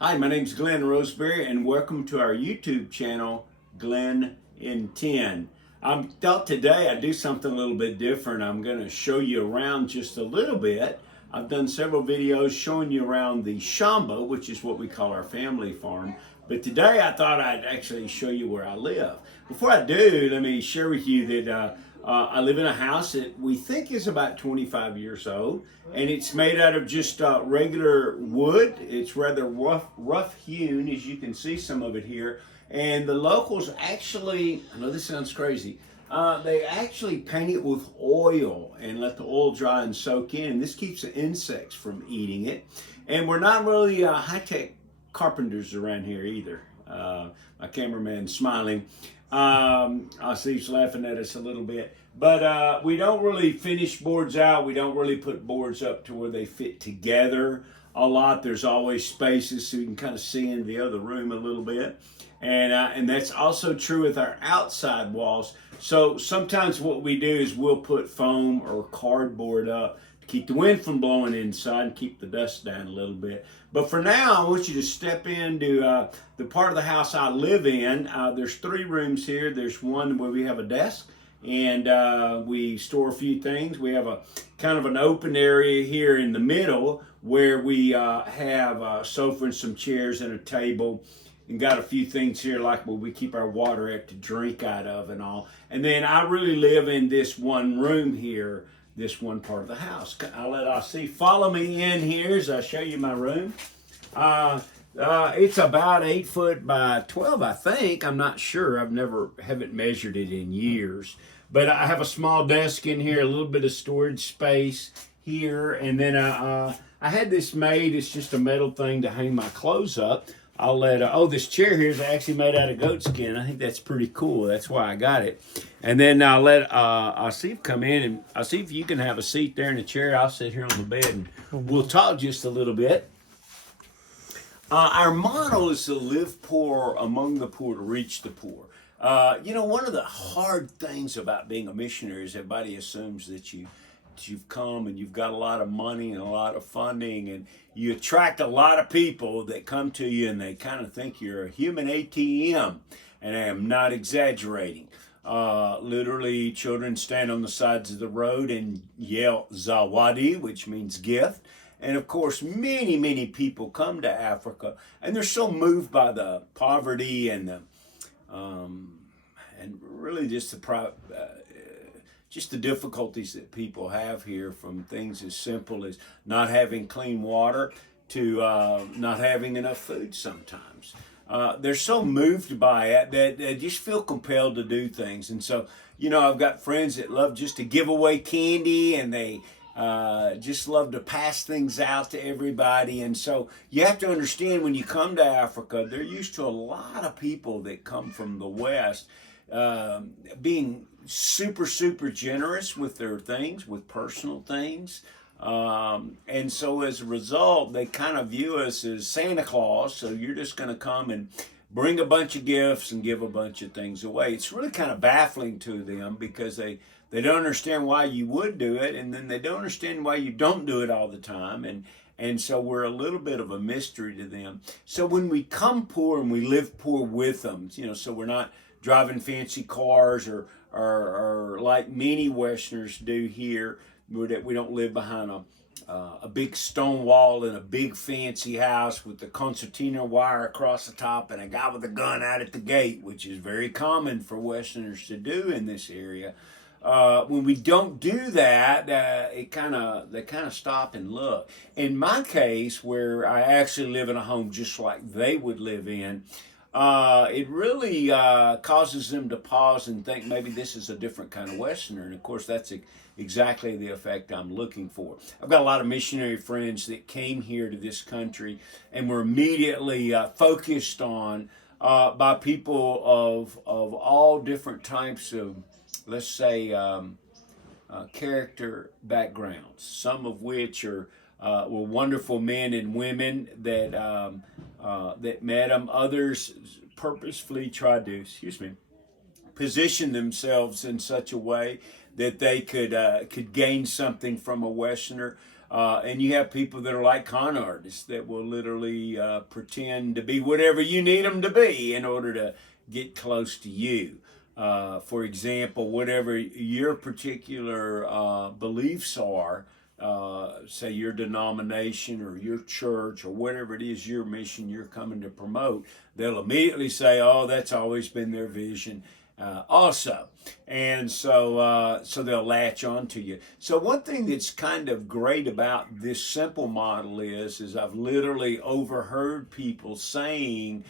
Hi, my name's Glenn Roseberry, and welcome to our YouTube channel, Glenn in 10. I thought today I'd do something a little bit different. I'm going to show you around just a little bit. I've done several videos showing you around the Shamba, which is what we call our family farm. But today I thought I'd actually show you where I live. Before I do, let me share with you that I live in a house that we think is about 25 years old, and it's made out of just regular wood. It's rather rough hewn, as you can see some of it here. And the locals actually, I know this sounds crazy, they actually paint it with oil and let the oil dry and soak in. This keeps the insects from eating it. And we're not really high-tech carpenters around here either. My cameraman's smiling. I see he's laughing at us a little bit. But we don't really finish boards out. We don't really put boards up to where they fit together a lot. There's always spaces so you can kind of see into the other room a little bit. And that's also true with our outside walls. So sometimes what we do is we'll put foam or cardboard up to keep the wind from blowing inside and keep the dust down a little bit. But for now, I want you to step into the part of the house I live in. There's 3 rooms here. There's one where we have a desk and we store a few things. We have a kind of an open area here in the middle where we have a sofa and some chairs and a table, and got a few things here like where we keep our water to drink out of and all. And then I really live in this one room here, this one part of the house. I'll let Asif follow me in here as I show you my room. It's about 8 foot by 12, I think. I'm not sure. Haven't measured it in years. But I have a small desk in here, a little bit of storage space here, and then I had this made. It's just a metal thing to hang my clothes up. I'll let, this chair here is actually made out of goat skin. I think that's pretty cool. That's why I got it. And then I'll let Asif come in, and Asif, you can have a seat there in the chair. I'll sit here on the bed, and we'll talk just a little bit. Our motto is to live poor among the poor, to reach the poor. One of the hard things about being a missionary is everybody assumes that you've come and you've got a lot of money and a lot of funding, and you attract a lot of people that come to you and they kind of think you're a human ATM, and I am not exaggerating. Literally, children stand on the sides of the road and yell zawadi, which means gift. And of course, many people come to Africa, and they're so moved by the poverty and really just the difficulties that people have here, from things as simple as not having clean water to not having enough food sometimes. They're so moved by it that they just feel compelled to do things. And so, I've got friends that love just to give away candy, and they just love to pass things out to everybody. And so you have to understand, when you come to Africa, they're used to a lot of people that come from the West being super generous with their things, with personal things. And so as a result, they kind of view us as Santa Claus. So you're just going to come and bring a bunch of gifts and give a bunch of things away. It's really kind of baffling to them, because they don't understand why you would do it, and then they don't understand why you don't do it all the time. And so we're a little bit of a mystery to them. So when we come poor and we live poor with them, so we're not driving fancy cars or like many Westerners do here, that we don't live behind a big stone wall in a big fancy house with the concertina wire across the top and a guy with a gun out at the gate, which is very common for Westerners to do in this area. When we don't do that, they kind of stop and look. In my case, where I actually live in a home just like they would live in, it really causes them to pause and think maybe this is a different kind of Westerner. And of course, that's exactly the effect I'm looking for. I've got a lot of missionary friends that came here to this country and were immediately focused on by people of all different types of, let's say, character backgrounds, some of which were wonderful men and women that met them. Others purposefully tried to, position themselves in such a way that they could gain something from a Westerner. And you have people that are like con artists that will literally pretend to be whatever you need them to be in order to get close to you. For example, whatever your particular beliefs are, say your denomination or your church or whatever it is, your mission you're coming to promote, they'll immediately say, oh, that's always been their vision. Also, and so they'll latch on to you. So one thing that's kind of great about this simple model is I've literally overheard people saying,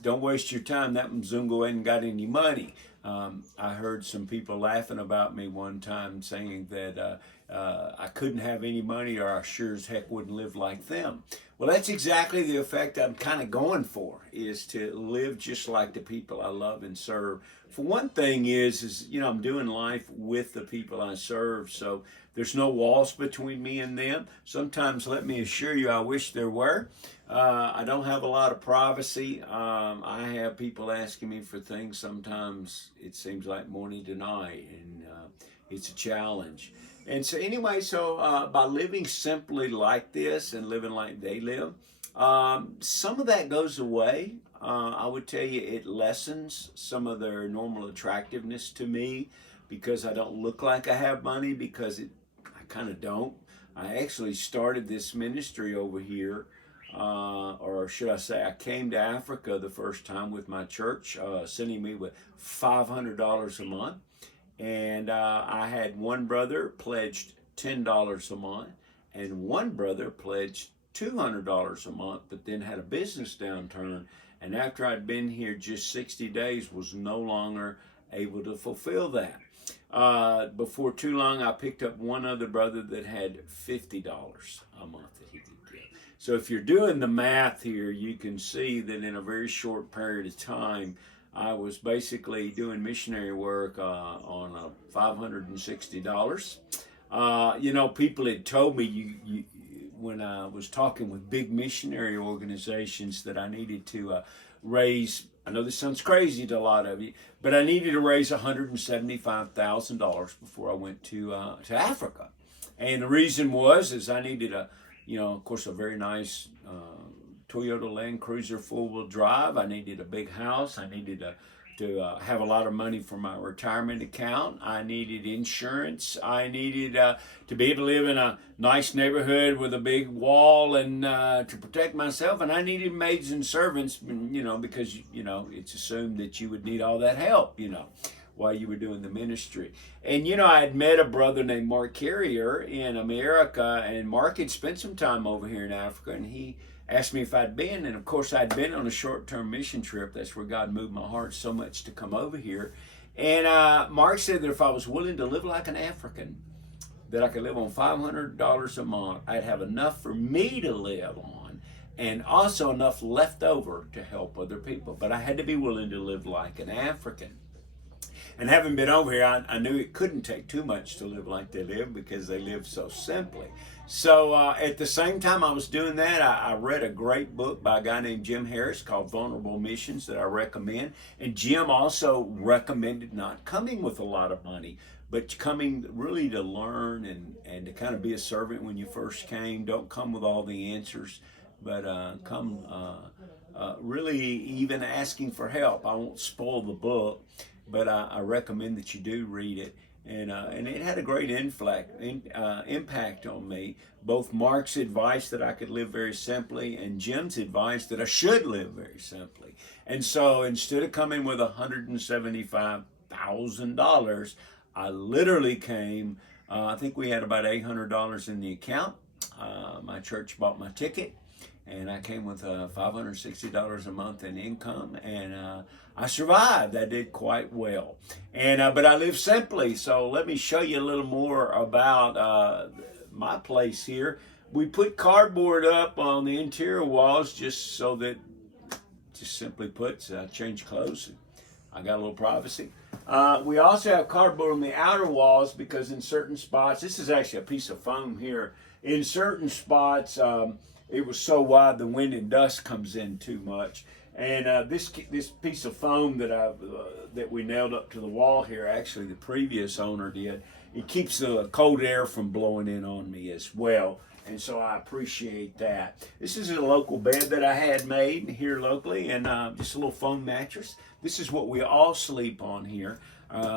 don't waste your time, that Mzungu ain't got any money. I heard some people laughing about me one time saying that I couldn't have any money or I sure as heck wouldn't live like them. Well, that's exactly the effect I'm kind of going for, is to live just like the people I love and serve. For one thing is I'm doing life with the people I serve, so there's no walls between me and them. Sometimes, let me assure you, I wish there were. I don't have a lot of privacy. I have people asking me for things. Sometimes it seems like morning to night, and it's a challenge. And so anyway, by living simply like this and living like they live, some of that goes away. I would tell you it lessens some of their normal attractiveness to me, because I don't look like I have money, because I kind of don't. I actually started this ministry over here, or should I say I came to Africa the first time with my church, sending me with $500 a month. And I had one brother pledged $10 a month, and one brother pledged $200 a month, but then had a business downturn. And after I'd been here just 60 days, was no longer able to fulfill that. Before too long, I picked up one other brother that had $50 a month that he could give. So if you're doing the math here, you can see that in a very short period of time, I was basically doing missionary work on $560. People had told me when I was talking with big missionary organizations that I needed to raise, I know this sounds crazy to a lot of you, but I needed to raise $175,000 before I went to Africa. And the reason is I needed of course, a very nice Toyota Land Cruiser full-wheel drive. I needed a big house. I needed to have a lot of money for my retirement account. I needed insurance. I needed to be able to live in a nice neighborhood with a big wall and to protect myself. And I needed maids and servants, because, it's assumed that you would need all that help, while you were doing the ministry. And, I had met a brother named Mark Carrier in America, and Mark had spent some time over here in Africa, and he asked me if I'd been, and of course I'd been on a short-term mission trip. That's where God moved my heart so much to come over here. And Mark said that if I was willing to live like an African, that I could live on $500 a month, I'd have enough for me to live on, and also enough left over to help other people. But I had to be willing to live like an African. And having been over here, I knew it couldn't take too much to live like they live, because they live so simply. So at the same time I was doing that, I read a great book by a guy named Jim Harris called Venerable Missions that I recommend. And Jim also recommended not coming with a lot of money, but coming really to learn and to kind of be a servant when you first came. Don't come with all the answers, but come really even asking for help. I won't spoil the book, but I recommend that you do read it. And it had a great impact on me. Both Mark's advice that I could live very simply, and Jim's advice that I should live very simply. And so instead of coming with $175,000, I literally came, I think we had about $800 in the account. My church bought my ticket, and I came with $560 a month in income, and I survived. I did quite well. And but I live simply, so let me show you a little more about my place here. We put cardboard up on the interior walls just so that, just simply put, I change clothes and I got a little privacy. We also have cardboard on the outer walls because in certain spots, this is actually a piece of foam here, in certain spots it was so wide the wind and dust comes in too much. And this piece of foam that we nailed up to the wall here, actually the previous owner did, it keeps the cold air from blowing in on me as well. And so I appreciate that. This is a local bed that I had made here locally, and just a little foam mattress. This is what we all sleep on here.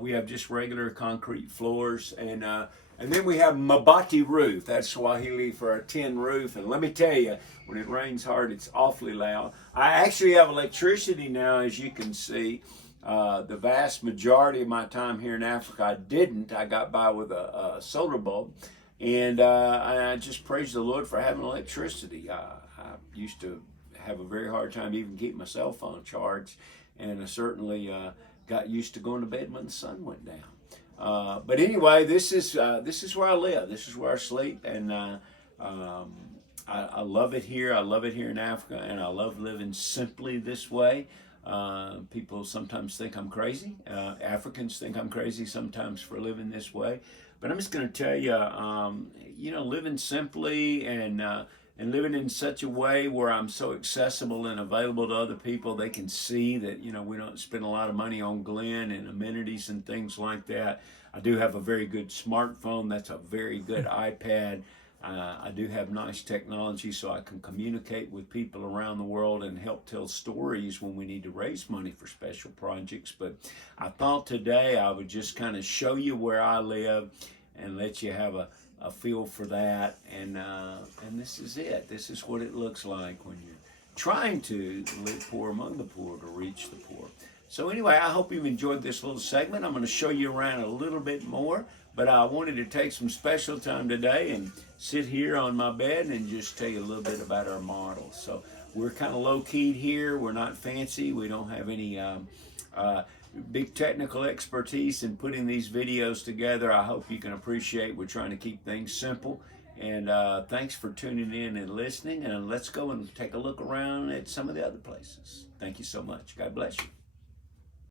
We have just regular concrete floors, and then we have mabati roof. That's Swahili for a tin roof. And let me tell you, when it rains hard, it's awfully loud. I actually have electricity now, as you can see. The vast majority of my time here in Africa, I didn't. I got by with a solar bulb. And I just praise the Lord for having electricity. I used to have a very hard time even keeping my cell phone charged. And I certainly got used to going to bed when the sun went down. But anyway, this is where I live. This is where I sleep. And I love it here. I love it here in Africa. And I love living simply this way. People sometimes think I'm crazy. Africans think I'm crazy sometimes for living this way. But I'm just going to tell you, living simply and living in such a way where I'm so accessible and available to other people, they can see that, we don't spend a lot of money on Glenn and amenities and things like that. I do have a very good smartphone. That's a very good iPad. I do have nice technology so I can communicate with people around the world and help tell stories when we need to raise money for special projects. But I thought today I would just kind of show you where I live and let you have a feel for that. And this is it. This is what it looks like when you're trying to live poor among the poor to reach the poor. So anyway, I hope you've enjoyed this little segment. I'm going to show you around a little bit more, but I wanted to take some special time today and sit here on my bed and just tell you a little bit about our model. So we're kind of low-keyed here. We're not fancy. We don't have any big technical expertise in putting these videos together. I hope you can appreciate we're trying to keep things simple. And thanks for tuning in and listening. And let's go and take a look around at some of the other places. Thank you so much. God bless you.